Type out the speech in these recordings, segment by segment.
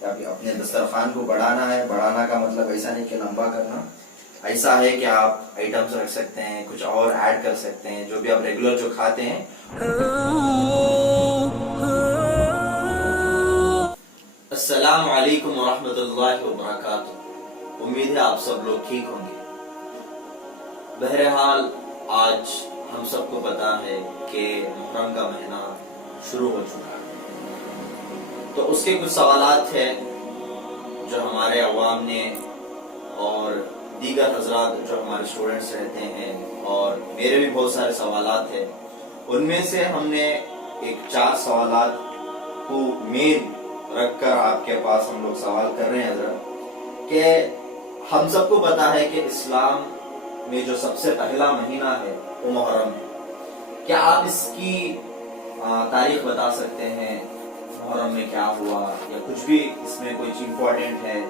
یا پھر اپنے دسترخوان کو بڑھانا ہے. بڑھانا کا مطلب ایسا نہیں کہ لمبا کرنا، ایسا ہے کہ آپ آئٹمس رکھ سکتے ہیں، کچھ اور ایڈ کر سکتے ہیں، جو بھی آپ ریگولر جو کھاتے ہیں. السلام علیکم ورحمۃ اللہ وبرکاتہ. امید ہے آپ سب لوگ ٹھیک ہوں گے. بہرحال آج ہم سب کو پتا ہے کہ محرم کا مہینہ شروع ہو چکا ہے، تو اس کے کچھ سوالات ہیں جو ہمارے عوام نے اور دیگر حضرات جو ہمارے اسٹوڈنٹس رہتے ہیں، اور میرے بھی بہت سارے سوالات ہیں. ان میں سے ہم نے ایک 4 سوالات کو مین رکھ کر آپ کے پاس ہم لوگ سوال کر رہے ہیں حضرت، کہ ہم سب کو پتا ہے کہ اسلام میں جو سب سے پہلا مہینہ ہے وہ محرم ہے. کیا آپ اس کی تاریخ بتا سکتے ہیں؟ محرم میں کیا ہوا، یا کچھ بھی اس میں کوئی چیز امپورٹنٹ ہے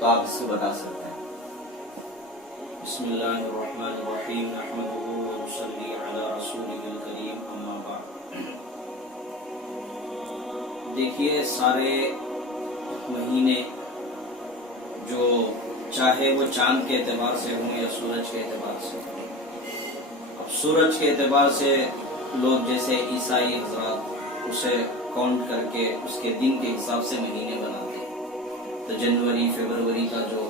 تو آپ اس کو بتا سکتے ہیں. بسم اللہ الرحمن الرحیم، نحمدہ ونصلی علی رسولہ الکریم، اما بعد. دیکھیے، سارے مہینے جو چاہے وہ چاند کے اعتبار سے ہوں یا سورج کے اعتبار سے، اب سورج کے اعتبار سے لوگ جیسے عیسائی حضرات اسے کاؤنٹ کر کے اس کے دن کے حساب سے مہینے بناتے ہیں. تو جنوری فروری کا جو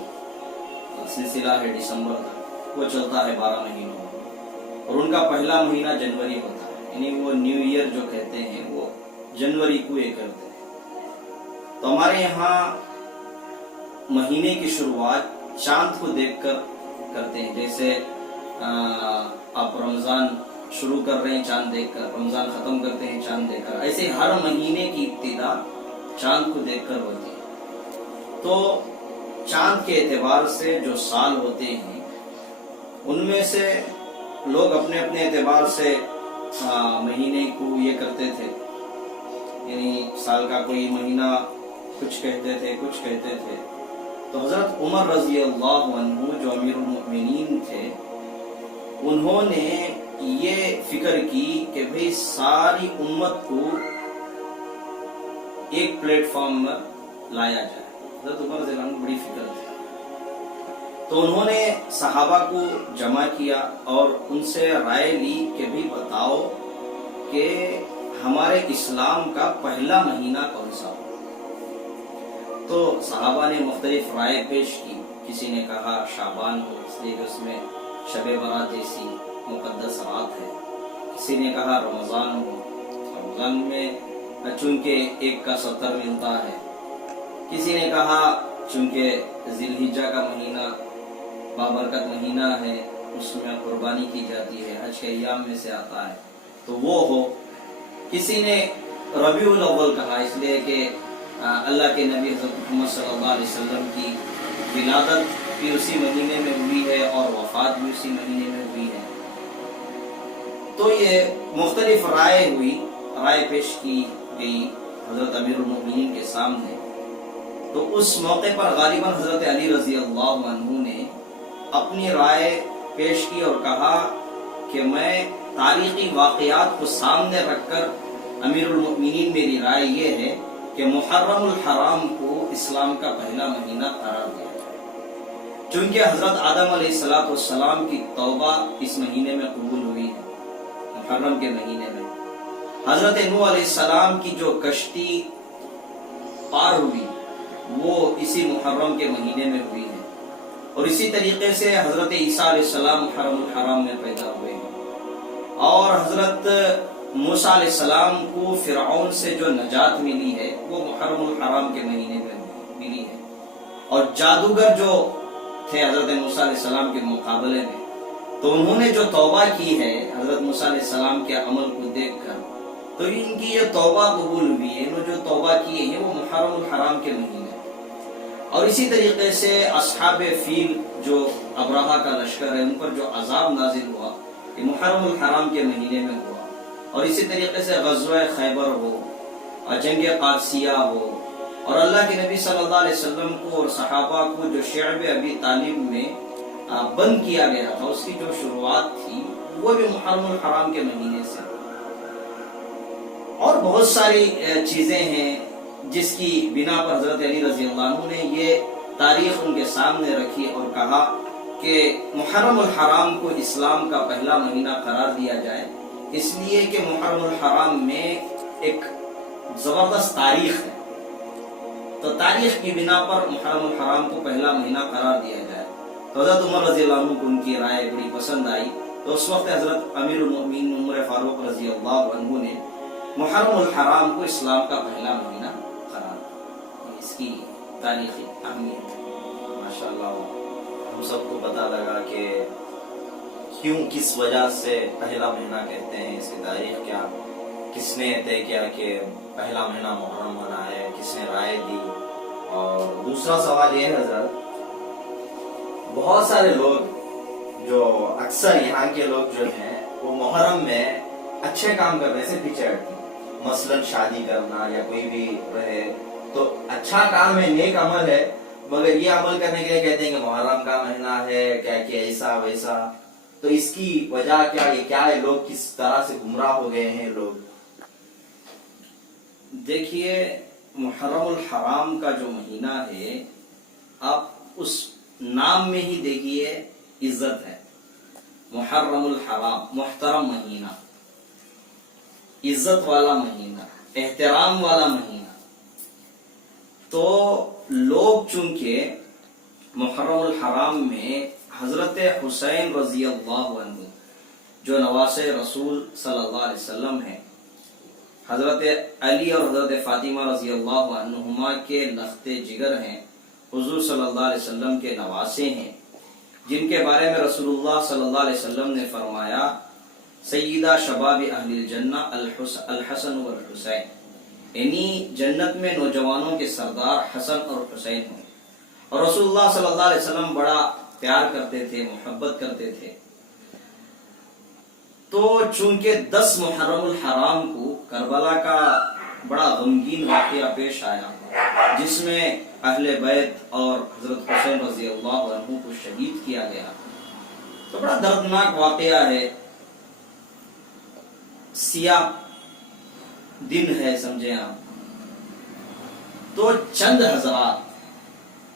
سلسلہ ہے دسمبر تک، وہ چلتا ہے 12 مہینوں میں، اور ان کا پہلا مہینہ جنوری ہوتا ہے. یعنی وہ نیو ایئر جو کہتے ہیں وہ جنوری کو یہ کرتے ہیں. تو ہمارے یہاں مہینے کی شروعات چاند کو دیکھ کر کرتے ہیں. جیسے آپ رمضان شروع کر رہے ہیں چاند دیکھ کر، رمضان ختم کرتے ہیں چاند دیکھ کر، ایسے ہر مہینے کی ابتدا چاند کو دیکھ کر ہوتی ہے. تو چاند کے اعتبار سے جو سال ہوتے ہیں ان میں سے لوگ اپنے اپنے اعتبار سے مہینے کو یہ کرتے تھے. یعنی سال کا کوئی مہینہ کچھ کہتے تھے، کچھ کہتے تھے. تو حضرت عمر رضی اللہ عنہ جو امیر المؤمنین تھے، انہوں نے یہ فکر کی کہ بھئی ساری امت کو ایک پلیٹ فارم پر لایا جائے. حضرت عمر رضی اللہ عنہ بڑی فکر تھی. تو انہوں نے صحابہ کو جمع کیا اور ان سے رائے لی کہ بھی بتاؤ کہ ہمارے اسلام کا پہلا مہینہ کون سا ہو. تو صحابہ نے مختلف رائے پیش کی. کسی نے کہا شعبان ہو، اس لیے کہ اس میں شب برات جیسی مقدس رات ہے. کسی نے کہا رمضان ہو، رمضان میں چونکہ 1 کا 70 ملتا ہے. کسی نے کہا چونکہ ذی الحجہ کا مہینہ بابرکت مہینہ ہے، اس میں قربانی کی جاتی ہے، حج کے ایام میں سے آتا ہے تو وہ ہو. کسی نے ربیع الاول کہا، اس لیے کہ اللہ کے نبی حضرت محمد صلی اللہ علیہ وسلم کی ولادت بھی اسی مہینے میں ہوئی ہے اور وفات بھی اسی مہینے میں ہوئی ہے. تو یہ مختلف رائے ہوئی، رائے پیش کی گئی حضرت امیر المؤمنین کے سامنے. تو اس موقع پر غالباً حضرت علی رضی اللہ عنہ نے اپنی رائے پیش کی اور کہا کہ میں تاریخی واقعات کو سامنے رکھ کر امیر المؤمنین میری رائے یہ ہے کہ محرم الحرام کو اسلام کا پہلا مہینہ قرار دیا جائے. چونکہ حضرت آدم علیہ السلام کی توبہ اس مہینے میں قبول ہوئی ہے، محرم کے مہینے میں. حضرت نوح علیہ السلام کی جو کشتی پار ہوئی وہ اسی محرم کے مہینے میں ہوئی ہے. اور اسی طریقے سے حضرت عیسیٰ علیہ السلام محرم الحرام میں پیدا ہوئے ہیں. اور حضرت موسیٰ علیہ السلام کو فرعون سے جو نجات ملی ہے وہ محرم الحرام کے مہینے میں ملی ہے. اور جادوگر جو تھے حضرت موسیٰ علیہ السلام کے مقابلے میں، تو انہوں نے جو توبہ کی ہے حضرت موسیٰ علیہ السلام کے عمل کو دیکھ کر، تو ان کی یہ توبہ قبول ہوئی ہے. انہوں جو توبہ کیے ہیں وہ محرم الحرام کے مہینے. اور اسی طریقے سے اصحاب فیل جو ابرہہ کا لشکر ہے، ان پر جو عذاب نازل ہوا یہ محرم الحرام کے مہینے میں ہوا. اور اسی طریقے سے غزوہ خیبر ہو اور جنگ قادسیہ ہو، اور اللہ کے نبی صلی اللہ علیہ وسلم کو اور صحابہ کو جو شعب ابی طالب میں بند کیا گیا تھا، اس کی جو شروعات تھی وہ بھی محرم الحرام کے مہینے سے. اور بہت ساری چیزیں ہیں جس کی بنا پر حضرت علی رضی ताला अन्हु ने ये तारीख उनके सामने रखी और कहा कि मुहर्रम अल हराम को इस्लाम का पहला महीना करार दिया जाए, इसलिए कि मुहर्रम अल हराम में एक जबरदस्त तारीख है। तो तारीख की बिना पर मुहर्रम अल हराम को पहला महीना करार दिया जाए। तो हजरत उमर रजी अल्लाह अन्हु को उनकी राय बड़ी पसंद आई। तो उस वक्त हजरत अमीरुल मोमिनीन उमर फारूक रजी अल्लाह अन्हु ने मुहर्रम अल हराम को इस्लाम का पहला महीना करार दिया। इसकी तारीखी अहमियत है। माशाल्लाह, हम सबको पता लगा कि क्यों, किस वजह से पहला महीना कहते हैं, इसकी तारीख क्या, किसने तय किया कि पहला महीना मुहर्रम होना है, किसने राय दी। और दूसरा सवाल ये है हजरत, बहुत सारे लोग जो अक्सर यहाँ के लोग जो हैं वो मुहर्रम में अच्छे काम करने से पीछे हटते हैं। मसलन शादी करना या कोई भी रहे तो अच्छा काम है, नेक अमल है, मगर ये अमल करने के लिए कहते हैं कि मुहर्रम का महीना है, क्या कि ऐसा वैसा। तो इसकी वजह क्या, ये क्या है, लोग किस तरह से गुमराह हो गए हैं लोग? देखिए, मुहर्रम अल हराम का जो महीना है, आप उस नाम में ही देखिए इज्जत है। मुहर्रम अल हराम, मुहतरम महीना, इज्जत वाला महीना, एहतराम वाला महीना। तो लोग चूंकि मुहर्रम अल हराम में हजरत हुसैन रजी अल्लाह अन्हु जो नवासे रसूल सल्लल्लाहु अलैहि वसल्लम हैं, हजरत अली और हजरत फातिमा रजी अल्लाह अन्हुमा के लख्ते जिगर हैं, हुजूर सल्लल्लाहु अलैहि वसल्लम के नवासे हैं, जिनके बारे में रसूलुल्लाह सल्लल्लाहु अलैहि वसल्लम ने फरमाया, सय्यदा शबाब अहलिल जन्ना अल हसन वल हुसैन, यानी जन्नत में नौजवानों के सरदार हसन और हुसैन हुए। और रसूलुल्लाह सल्लल्लाहु अलैहि वसल्लम बड़ा प्यार करते थे, मोहब्बत करते थे। तो चूंकि 10 मुहर्रम अल हराम को करबला का बड़ा गमगीन वाकया पेश आया, जिसमें अहले बैत और हजरत हुसैन रजी अल्लाह अन्हु को शहीद किया गया, तो बड़ा दर्दनाक वाकया है। सियाह दिन है, समझे आप। तो चंद हजरात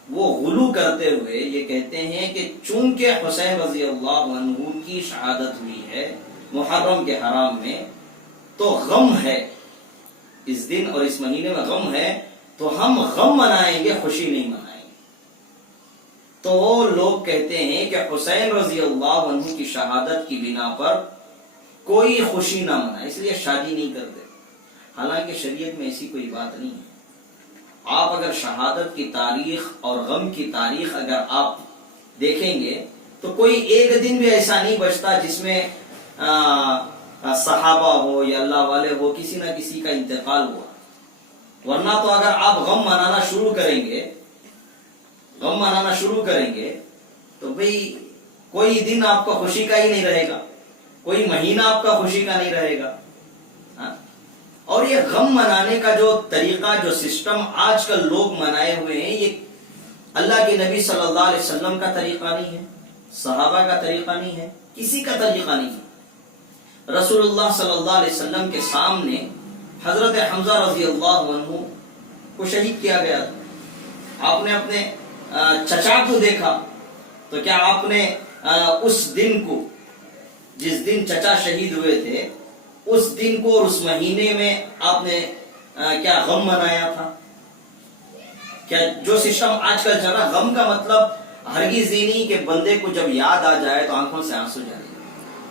वो गुलू करते हुए ये कहते हैं कि चूंकि हुसैन रजी अल्लाह अन्हु की शहादत हुई है मुहर्रम के हराम में, तो गम है इस दिन और इस महीने में गम है, तो हम गम मनाएंगे, खुशी नहीं मनाएंगे। तो वो लोग कहते हैं कि हुसैन रजी अल्लाह अन्हु की शहादत की बिना पर कोई खुशी ना मनाए, इसलिए शादी नहीं करते। हालांकि शरीयत में ऐसी कोई बात नहीं है। आप अगर शहादत की तारीख और गम की तारीख अगर आप देखेंगे तो कोई एक दिन भी ऐसा नहीं बचता जिसमें सहाबा हो या अल्लाह वाले हो, किसी ना किसी का इंतकाल हुआ। वरना तो अगर आप गम मनाना शुरू करेंगे तो भाई कोई दिन आपका खुशी का ही नहीं रहेगा, कोई महीना आपका खुशी का नहीं रहेगा। और ये गम मनाने का जो तरीका, जो सिस्टम आजकल लोग मनाए हुए हैं, ये अल्लाह के नबी सल्लल्लाहु अलैहि वसल्लम का तरीका नहीं है, सहाबा का तरीका नहीं है, किसी का तरीका नहीं है। रसूलुल्लाह सल्लल्लाहु अलैहि वसल्लम के सामने हजरत हमजा रजी अल्लाह अन्हु को शहीद किया गया था। आपने अपने चचा को देखा, तो क्या आपने उस दिन को, जिस दिन चचा शहीद हुए थे, उस दिन को और उस महीने में आपने क्या गम मनाया था? क्या जो सिस्टम आजकल चल रहा, गम का मतलब हरगिज़ ये नहीं कि बंदे को जब याद आ जाए तो आंखों से आंसू जाए।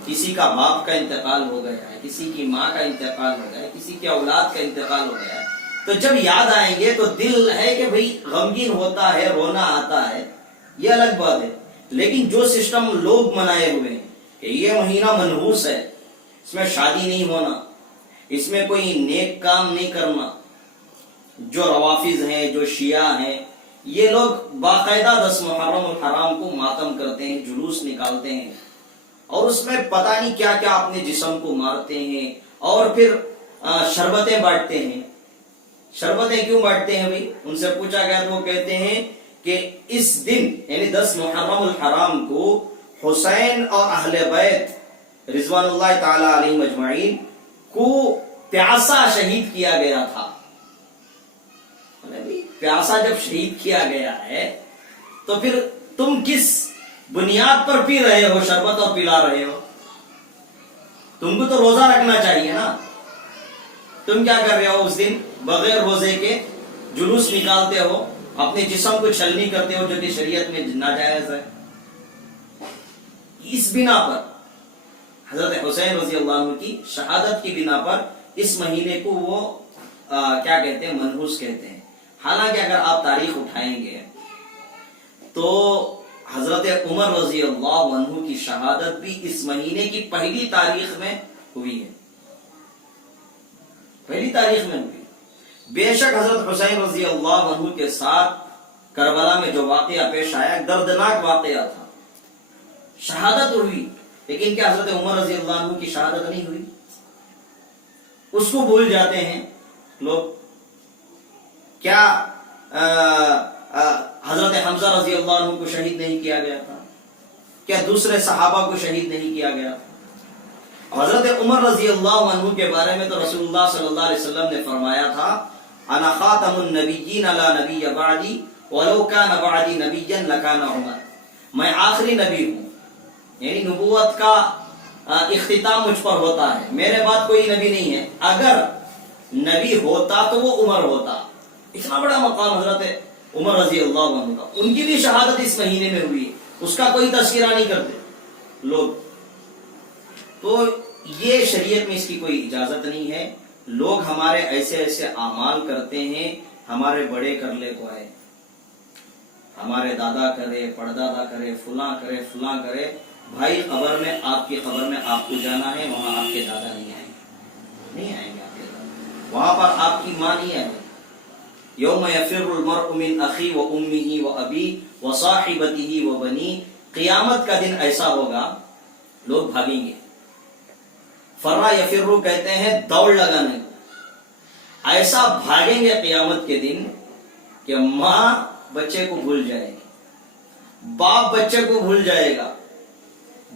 किसी का बाप का इंतकाल हो गया है, किसी की माँ का इंतकाल हो गया है, किसी की औलाद का इंतकाल हो गया है, तो जब याद आएंगे तो दिल है कि भाई गमगीन होता है, रोना आता है, ये अलग बात है। लेकिन जो सिस्टम लोग मनाए हुए हैं कि ये महीना मनहूस है, इसमें शादी नहीं होना, इसमें कोई नेक काम नहीं करना, जो रवाफिज हैं, जो शिया हैं, ये लोग बाकायदा 10 मुहर्रम अल हराम को मातम करते हैं, जुलूस निकालते हैं और उसमें पता नहीं क्या क्या अपने जिस्म को मारते हैं और फिर शरबतें बांटते हैं। शरबतें क्यों बांटते हैं भाई? उनसे पूछा गया तो वो कहते हैं कि इस दिन यानी 10 मुहर्रम अल हराम को हुसैन और अहले बैत रिजवानुल्लाह ताला अलैहिम अजमाइन को प्यासा शहीद किया गया था। प्यासा जब शहीद किया गया है तो फिर तुम किस बुनियाद पर पी रहे हो शरबत और पिला रहे हो? तुमको तो रोजा रखना चाहिए ना। तुम क्या कर रहे हो उस दिन? बगैर रोजे के जुलूस निकालते हो, अपने जिस्म को छलनी करते हो, जो कि शरीयत में नाजायज है। इस बिना पर हजरत हुसैन रजी अल्लाह अन्हु की शहादत की बिना पर इस महीने को वो क्या कहते हैं, मनहूस कहते हैं। हालांकि अगर आप तारीख उठाएंगे तो हजरत उमर रजी अल्लाह अन्हु की शहादत भी इस महीने की पहली तारीख में हुई है, पहली तारीख में हुई। बेशक हजरत हुसैन रजी अल्लाह अन्हु के साथ करबला में जो वाकया पेश आया दर्दनाक वाकया था, शहादत हुई, लेकिन क्या हजरत उमर रजी अल्लाह अन्हु की शहादत नहीं हुई? उसको भूल जाते हैं लोग। क्या हजरत हमजा रजी अल्लाह अन्हु को शहीद नहीं किया गया था? क्या दूसरे सहाबा को शहीद नहीं किया गया था? हजरत उमर रजी अल्लाह अन्हु के बारे में तो रसूलुल्लाह सल्लल्लाहु अलैहि वसल्लम ने फरमाया था, अना खातमुन नबिय्यीन ला नबिय्य बअदी वलौ कान बअदी नबिय्यन लकाना उमर। मैं आखिरी नबी हूं, यानी नबूवत का इख्तिताम मुझ पर होता है, मेरे बाद कोई नबी नहीं है। अगर नबी होता तो वो उमर होता। इतना बड़ा मकाम हजरत उमर रजी अल्लाह अन्हु का। उनकी भी शहादत इस महीने में हुई, उसका कोई तस्करा नहीं करते लोग। तो ये शरीयत में इसकी कोई इजाजत नहीं है। लोग हमारे ऐसे ऐसे आमाल करते हैं, हमारे बड़े कर ले को है, हमारे दादा करे, परदादा करे, फुला करे, फुला करे। भाई कब्र में, आपकी कब्र में आपको जाना है, वहां आपके दादा नहीं आएंगे, नहीं आएंगे आपके दादा, वहां पर आपकी मां नहीं आएगी। यौम यफिरुल मर्उ मिन अखी व उम्मिही व अबी व साहिबतिही व बनी। क़यामत का दिन ऐसा होगा, लोग भागेंगे। फर्रा यफिर्रु कहते हैं दौड़ लगाने को। ऐसा भागेंगे क़यामत के दिन कि मां बच्चे को भूल जाएगी, बाप बच्चे को भूल जाएगा,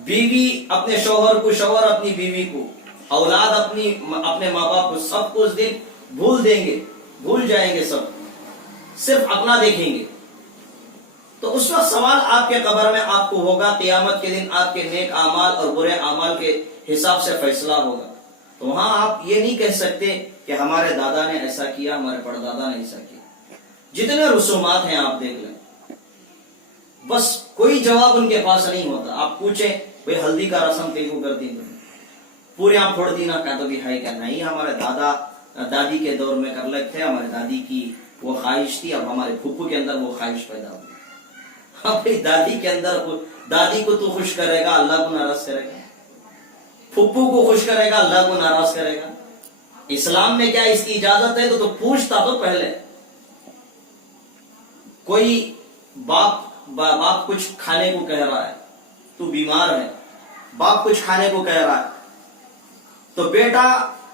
बीवी अपने शौहर को, शौहर अपनी बीवी को, औलाद अपने माँ बाप को, सबको उस दिन भूल देंगे, भूल जाएंगे सब, सिर्फ अपना देखेंगे। तो उस वक्त सवाल आपके कब्र में आपको होगा। क़यामत के दिन आपके नेक आमाल और बुरे आमाल के हिसाब से फैसला होगा। तो वहां आप ये नहीं कह सकते कि हमारे दादा ने ऐसा किया, हमारे परदादा ने ऐसा किया। जितने रसूमात हैं आप देख लें, बस कोई जवाब उनके पास नहीं होता। आप पूछें भाई हल्दी का रस्म तेगु कर दी, पूरे आप फोड़ दी ना, क्या तो भी है क्या नहीं, हमारे दादा दादी के दौर में कर लेते थे, हमारे दादी की वो ख्वाहिश थी, अब हमारे फूफू के अंदर वो ख्वाहिश पैदा हुई। अपनी दादी के अंदर, दादी को तू खुश करेगा, अल्लाह को नाराज करेगा, फुप्पू को खुश करेगा, अल्लाह को नाराज करेगा। इस्लाम में क्या इसकी इजाजत है? तो पूछता तो पहले। कोई बाप कुछ खाने को कह रहा है, तू बीमार है, बाप कुछ खाने को कह रहा है, तो बेटा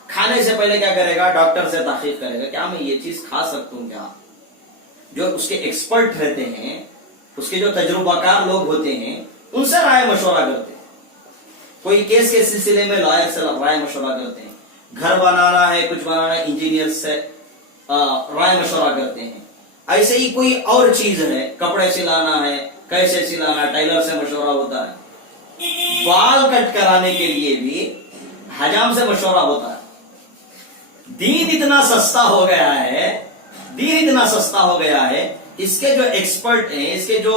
खाने से पहले क्या करेगा? डॉक्टर से तहकीक करेगा, क्या मैं ये चीज खा सकता हूं क्या? जो उसके एक्सपर्ट रहते हैं, उसके जो तजुर्बाकार लोग होते हैं, उनसे राय मशवरा करते हैं। कोई केस के सिलसिले में लॉयर से राय मशवरा करते हैं, घर बनाना है, कुछ बनाना है, इंजीनियर से राय मशवरा करते हैं। ऐसे ही कोई और चीज है, कपड़े सिलाना है, कैसे सिलाना है, टेलर से मशवरा होता है। बाल कट कराने के लिए भी हजाम से मशवरा होता है। दीन इतना सस्ता हो गया है, दीन इतना सस्ता हो गया है, इसके जो एक्सपर्ट हैं, इसके जो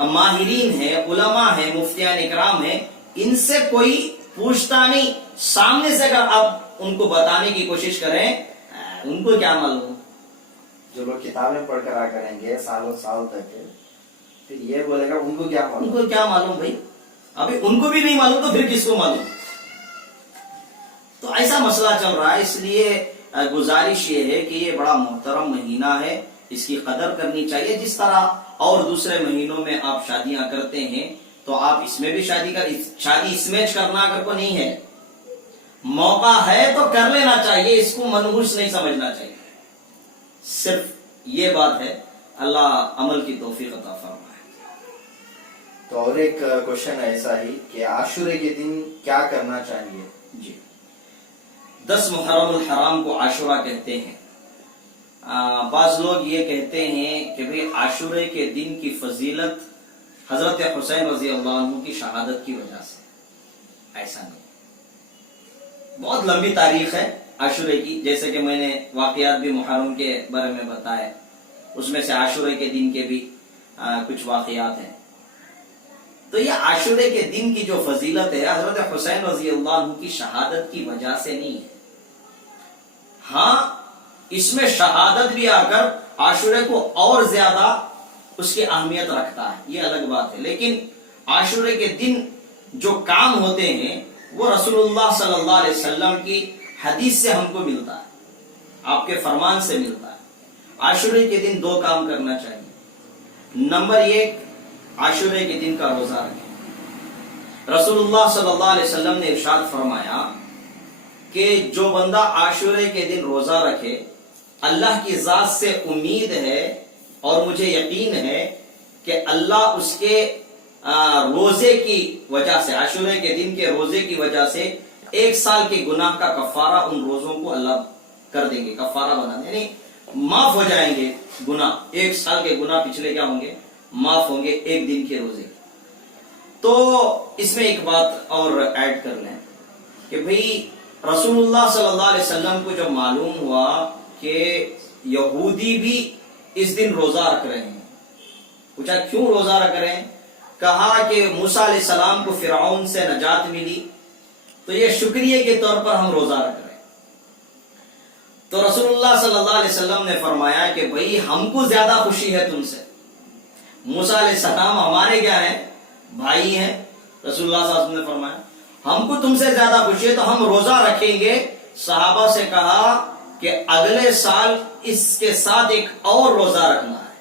माहिरीन हैं, उलमा हैं, मुफ्तियान इकराम हैं, इनसे कोई पूछता नहीं। सामने से अगर आप उनको बताने की कोशिश करें, उनको क्या मालूम। जो लोग किताबें पढ़ कर आ करेंगे सालों साल तक, फिर ये बोलेगा उनको क्या मालूम, उनको क्या मालूम भाई। अभी उनको भी नहीं मालूम तो फिर किसको मालूम। तो ऐसा मसला चल रहा है। इसलिए गुजारिश ये है कि ये बड़ा मोहतरम महीना है, इसकी कदर करनी चाहिए। जिस तरह और दूसरे महीनों में आप शादियां करते हैं, तो आप इसमें भी शादी इसमें करना अगर को नहीं है, मौका है तो कर लेना चाहिए, इसको मनहूस नहीं समझना चाहिए। सिर्फ ये बात है, अल्लाह अमल की तौफीक अता फरमाए। तो और एक क्वेश्चन है ऐसा ही कि आशूरे के दिन क्या करना चाहिए? जी, 10 मुहर्रम हराम को आशुरा कहते हैं। बाज लोग ये कहते हैं कि भाई आशूरे के दिन की फजीलत हजरत हुसैन रजी अल्लाह अन्हु की शहादत की वजह से। ऐसा नहीं, बहुत लंबी तारीख है आशूरे की, जैसे कि मैंने वाकयात भी मुहर्रम के बारे में बताए, उसमें से आशूरे के दिन के भी कुछ वाकयात हैं। तो ये आशूरे के दिन की जो फजीलत है हजरत हुसैन रजी अल्लाह अन्हु की शहादत की वजह से नहीं है। हाँ, इसमें शहादत भी आकर आशूरे को और ज्यादा उसकी अहमियत रखता है, ये अलग बात है। लेकिन आशूरे के दिन जो काम होते हैं वो रसूलुल्लाह सल्लल्लाहु अलैहि वसल्लम की हदीस से हमको मिलता है, आपके फरमान से मिलता है। आशूरे के दिन दो काम करना चाहिए। नंबर एक, आशूरे के दिन का रोजा रखें। रसूलुल्लाह सल्लल्लाहु अलैहि वसल्लम ने इरशाद फरमाया कि जो बंदा आशूरे के दिन रोजा रखे, अल्लाह की जात से उम्मीद है और मुझे यकीन है कि अल्लाह उसके रोजे की वजह से, आशूरे के दिन के रोजे की वजह से 1 साल के गुनाह का कफारा उन रोजों को अल्लाह कर देंगे, कफारा बना देंगे, यानी माफ हो जाएंगे गुनाह। 1 साल के गुनाह पिछले क्या होंगे, माफ होंगे 1 दिन के रोजे। तो इसमें एक बात और ऐड कर लें कि भाई रसूलुल्लाह सल्लल्लाहु अलैहि वसल्लम को जब मालूम हुआ कि यहूदी भी इस दिन रोजा रख रहे हैं, पूछा क्यों रोजा रख रहे हैं, कहा कि मूसा अलैहि सलाम को फिरौन से नजात मिली तो ये शुक्रिया के तौर पर हम रोजा रख रहे हैं। तो रसूलुल्लाह सल्लल्लाहु अलैहि वसल्लम ने फरमाया कि भाई हमको ज्यादा खुशी है तुमसे, मूसा अलैहि सलाम हमारे क्या है, भाई हैं। रसूलुल्लाह सल्लल्लाहु अलैहि वसल्लम ने फरमाया हमको तुमसे ज्यादा खुशी है तो हम रोजा रखेंगे। सहाबा से कहा कि अगले साल इसके साथ एक और रोजा रखना है,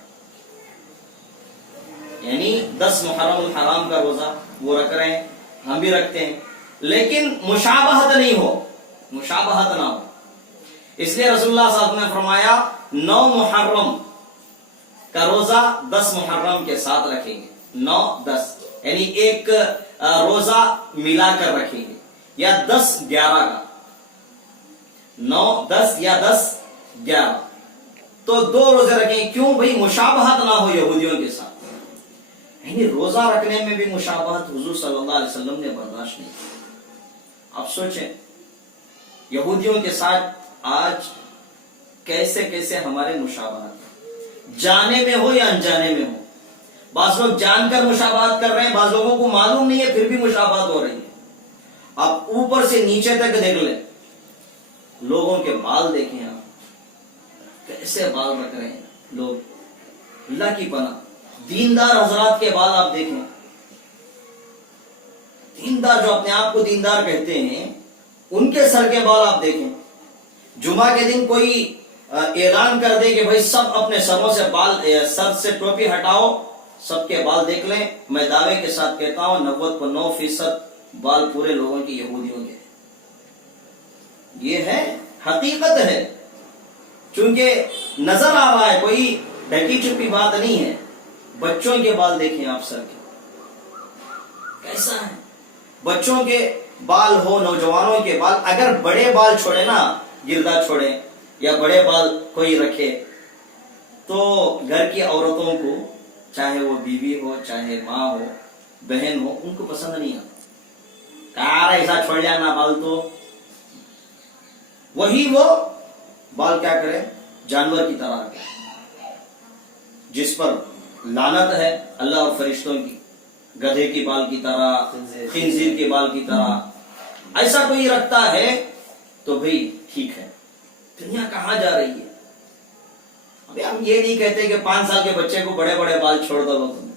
यानी 10 मुहर्रम हराम का रोजा वो रख रहे हैं, हम भी रखते हैं, लेकिन मुशाबहत नहीं हो, मुशाबहत ना हो। इसलिए रसूलुल्लाह सल्लल्लाहु अलैहि वसल्लम ने फरमाया 9 मुहर्रम का रोजा 10 मुहर्रम के साथ रखेंगे, 9-10 यानी एक रोजा मिलाकर रखेंगे, या 10-11 का, 9-10 या 10-11, तो 2 रोजे रखेंगे। क्यों भाई, मुशाबहत ना हो यहूदियों के साथ। यानी रोजा रखने में भी मुशाबहत हुजूर सल्लल्लाहु अलैहि वसल्लम ने बर्दाश्त नहीं की। अब सोचें यहूदियों के साथ आज कैसे कैसे हमारे मुशाबहत, जाने में हो या अनजाने में हो। बास लोग जानकर मुशाबहत कर रहे हैं, बास लोगों को मालूम नहीं है फिर भी मुशाबहत हो रही है। आप ऊपर से नीचे तक देख लें, लोगों के बाल देखें आप, कैसे बाल रख रहे हैं लोग, अल्लाह की पनाह। दीनदार हजरात के बाल आप देखें, दीनदार जो अपने आप को दीनदार कहते हैं उनके सर के बाल आप देखें। जुमा के दिन कोई ऐलान कर दे कि भाई सब अपने सरों से बाल, सर से टोपी हटाओ, सबके बाल देख लें, मैं दावे के साथ कहता हूं 99% बाल पूरे लोगों के यहूदियों के। ये है हकीकत है, चूंकि नजर आ रहा है, कोई ढकी छुपी बात नहीं है। बच्चों के बाल देखें आप सर के कैसा है, बच्चों के बाल हो, नौजवानों के बाल, अगर बड़े बाल छोड़े ना, गिरदा छोड़े या बड़े बाल कोई रखे तो घर की औरतों को, चाहे वो बीवी हो, चाहे माँ हो, बहन हो, उनको पसंद नहीं आता। कार ऐसा छोड़ जाना बाल, तो वही वो बाल क्या करे, जानवर की तरह रखे, जिस पर लानत है अल्लाह और फरिश्तों की, गधे की बाल की तरह, खिंजीर के बाल की तरह, ऐसा कोई रखता है तो भाई ठीक है। दुनिया कहां जा रही है। अभी हम ये नहीं कहते कि 5 साल के बच्चे को बड़े बड़े बाल छोड़ दो, तुम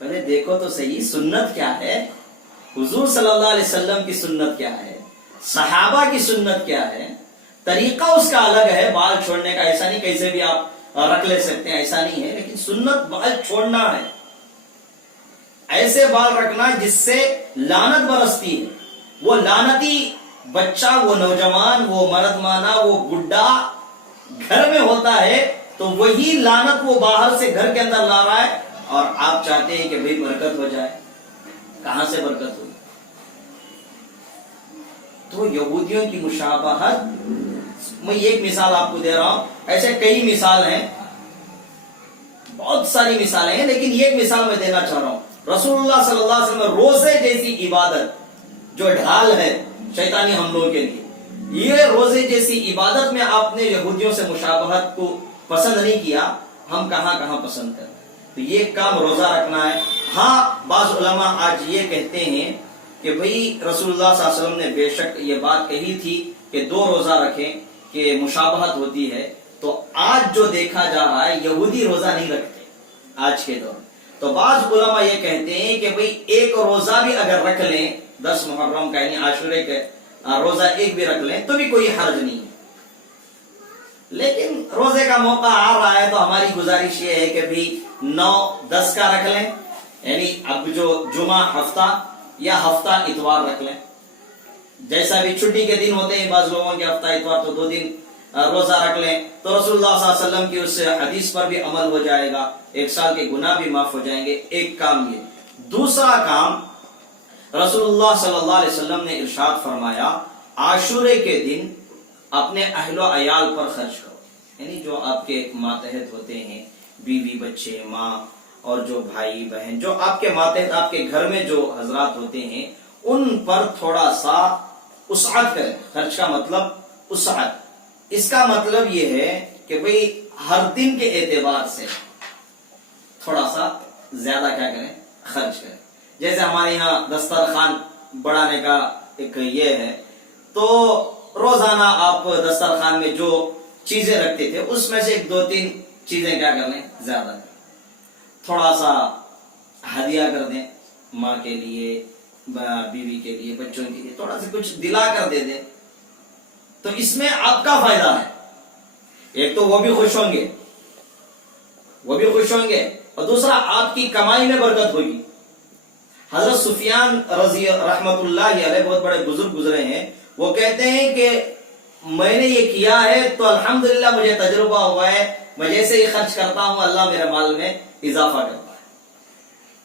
पहले देखो तो सही सुन्नत क्या है, हुजूर सल्लल्लाहु अलैहि वसल्लम की सुन्नत क्या है, सहाबा की सुन्नत क्या है। तरीका उसका अलग है बाल छोड़ने का, ऐसा नहीं कैसे भी आप रख ले सकते हैं, ऐसा नहीं है, लेकिन सुन्नत बाल छोड़ना है, ऐसे बाल रखना जिससे लानत बरसती है। वो लानती बच्चा, वो नौजवान, वो मर्दमाना, वो बुढ़ा घर में होता है तो वही लानत वो बाहर से घर के अंदर ला रहा है, और आप चाहते हैं कि भाई बरकत हो जाए। कहां से बरकत हुई? तो यहूदियों की मुशाबहत میں ایک مثال آپ کو دے رہا ہوں، ایسے کئی مثال ہیں، بہت ساری مثالیں ہیں، لیکن ایک مثال میں دینا چاہ رہا ہوں۔ رسول اللہ صلی اللہ علیہ وسلم روزے جیسی عبادت جو ڈھال ہے شیطانی حملوں کے لیے، یہ روزے جیسی عبادت میں آپ نے یہودیوں سے مشابہت کو پسند نہیں کیا، ہم کہاں کہاں پسند کرتے ہیں۔ تو یہ کام روزہ رکھنا ہے۔ ہاں بعض علماء آج یہ کہتے ہیں کہ بھئی رسول اللہ صلی اللہ علیہ وسلم نے بے شک یہ بات کہی تھی کہ 2 روزہ رکھیں کہ مشابہت ہوتی ہے، تو آج جو دیکھا جا رہا ہے یہودی روزہ نہیں رکھتے آج کے دور میں۔ تو بعض علماء یہ کہتے ہیں کہ بھئی ایک روزہ بھی اگر رکھ لیں 10 محرم کا، یعنی عاشورے کا روزہ ایک بھی رکھ لیں تو بھی کوئی حرج نہیں ہے۔ لیکن روزے کا موقع آ رہا ہے تو ہماری گزارش یہ ہے کہ بھی 9-10 کا رکھ لیں، یعنی اب جو جمعہ ہفتہ یا ہفتہ اتوار رکھ لیں، جیسا بھی چھٹی کے دن ہوتے ہیں بعض لوگوں کے ہفتہ اتوار، تو 2 دن روزہ رکھ لیں تو رسول اللہ صلی اللہ علیہ وسلم کی اس حدیث پر بھی عمل ہو جائے گا، 1 سال کے گناہ بھی معاف ہو جائیں گے۔ ایک کام یہ۔ دوسرا کام، رسول اللہ صلی اللہ علیہ وسلم نے ارشاد فرمایا عاشورے کے دن اپنے اہل و عیال پر خرچ کرو، یعنی جو آپ کے ماتحت ہوتے ہیں، بیوی بچے ماں اور جو بھائی بہن، جو آپ کے ماتحت آپ کے گھر میں جو حضرات ہوتے ہیں، ان پر تھوڑا سا وسعت کریں۔ خرچ کا مطلب وسعت، اس کا مطلب یہ ہے کہ بھئی ہر دن کے اعتبار سے تھوڑا سا زیادہ کیا کریں، خرچ کریں۔ جیسے ہمارے یہاں دسترخوان بڑھانے کا ایک یہ ہے، تو روزانہ آپ دسترخوان میں جو چیزیں رکھتے تھے اس میں سے 1-2-3 چیزیں کیا کر لیں، زیادہ کریں، تھوڑا سا ہدیہ کر دیں، ماں کے لیے، بیوی کے لیے، بچوں کے لیے، تھوڑا سا کچھ دلا کر دے دیں، تو اس میں آپ کا فائدہ ہے۔ ایک تو وہ بھی خوش ہوں گے، اور دوسرا آپ کی کمائی میں برکت ہوگی۔ حضرت سفیان رضی رحمت اللہ علیہ بہت بڑے بزرگ گزرے ہیں، وہ کہتے ہیں کہ میں نے یہ کیا ہے تو الحمدللہ مجھے تجربہ ہوا ہے، میں جیسے ہی خرچ کرتا ہوں اللہ میرے مال میں اضافہ کرتا ہے۔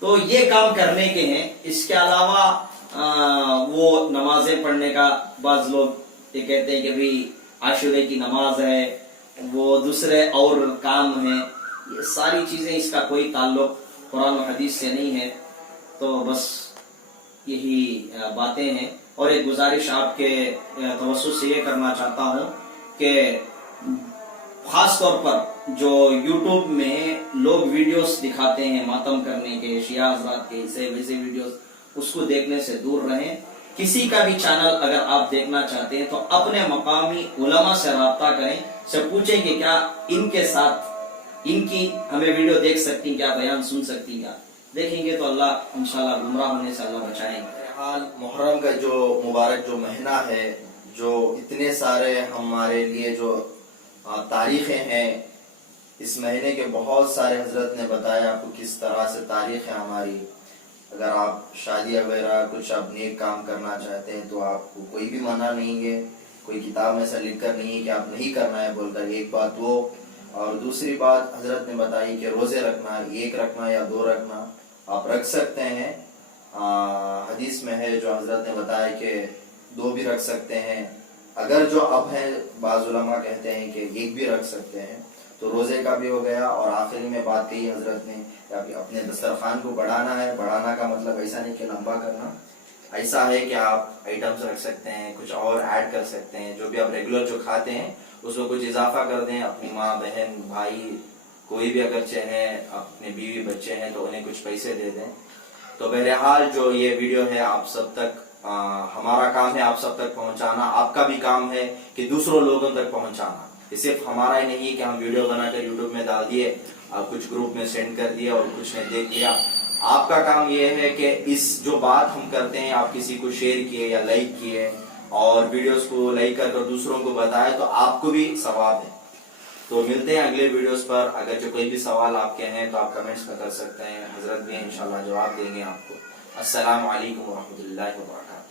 تو یہ کام کرنے کے ہیں۔ اس کے علاوہ وہ نمازیں پڑھنے کا، بعض لوگ یہ کہتے ہیں کہ بھی عاشورے کی نماز ہے، وہ دوسرے اور کام ہیں، یہ ساری چیزیں، اس کا کوئی تعلق قرآن و حدیث سے نہیں ہے۔ تو بس یہی باتیں ہیں۔ اور ایک گزارش آپ کے توسط سے یہ کرنا چاہتا ہوں کہ خاص طور پر جو یوٹیوب میں لوگ ویڈیوز دکھاتے ہیں ماتم کرنے کے، شیعہ حضرات کے ویسے ویڈیوز، اس کو دیکھنے سے دور رہیں۔ کسی کا بھی چینل اگر آپ دیکھنا چاہتے ہیں تو اپنے مقامی علماء سے رابطہ کریں، سے پوچھیں کہ کیا ان کے ساتھ ان کی ہمیں ویڈیو دیکھ سکتی ہیں، کیا بیان سن سکتی ہیں۔ دیکھیں گے تو اللہ انشاءاللہ گمراہ ہونے سے اللہ بچائیں گے۔ حال محرم کا جو مبارک جو مہینہ ہے، جو اتنے سارے ہمارے لیے جو تاریخیں ہیں، اس مہینے کے بہت سارے حضرت نے بتایا آپ کو کس طرح سے تاریخ ہے ہماری۔ اگر آپ شادی وغیرہ کچھ آپ نیک کام کرنا چاہتے ہیں تو آپ کو کوئی بھی منع نہیں ہے، کوئی کتاب میں سے لکھ کر نہیں ہے کہ آپ نہیں کرنا ہے بول کر۔ ایک بات وہ، اور دوسری بات حضرت نے بتائی کہ روزے رکھنا، 1 رکھنا یا 2 رکھنا آپ رکھ سکتے ہیں۔ حدیث میں ہے جو حضرت نے بتایا کہ 2 بھی رکھ سکتے ہیں، اگر جو اب ہیں بعض علماء کہتے ہیں کہ 1 بھی رکھ سکتے ہیں، تو روزے کا بھی ہو گیا۔ اور آخری میں بات کہی حضرت نے کہ اپنے دسترخوان کو بڑھانا ہے۔ بڑھانا کا مطلب ایسا نہیں کہ لمبا کرنا، ایسا ہے کہ آپ آئٹمس رکھ سکتے ہیں، کچھ اور ایڈ کر سکتے ہیں، جو بھی آپ ریگولر جو کھاتے ہیں اس میں کچھ اضافہ کر دیں۔ اپنی ماں بہن بھائی کوئی بھی اگر چاہے، اپنے بیوی بچے ہیں تو انہیں کچھ پیسے دے دیں۔ تو بہرحال جو یہ ویڈیو ہے آپ سب تک، ہمارا کام ہے آپ سب تک پہنچانا، آپ کا بھی کام ہے کہ دوسروں لوگوں تک پہنچانا۔ یہ صرف ہمارا ہی نہیں کہ ہم ویڈیو بنا کر یوٹیوب میں ڈال دیے، کچھ گروپ میں سینڈ کر دیے اور کچھ نے دیکھ لیا۔ آپ کا کام یہ ہے کہ اس جو بات ہم کرتے ہیں آپ کسی کو شیئر کیے یا لائک کیے اور ویڈیوز کو لائک کر کر دوسروں کو بتائے تو آپ کو بھی ثواب ہے۔ تو ملتے ہیں اگلے ویڈیوز پر۔ اگر جو کوئی بھی سوال آپ کے ہیں تو آپ کمنٹس میں کر سکتے ہیں، حضرت بھی انشاءاللہ جواب دیں گے آپ کو۔ السلام علیکم ورحمۃ اللہ وبرکاتہ۔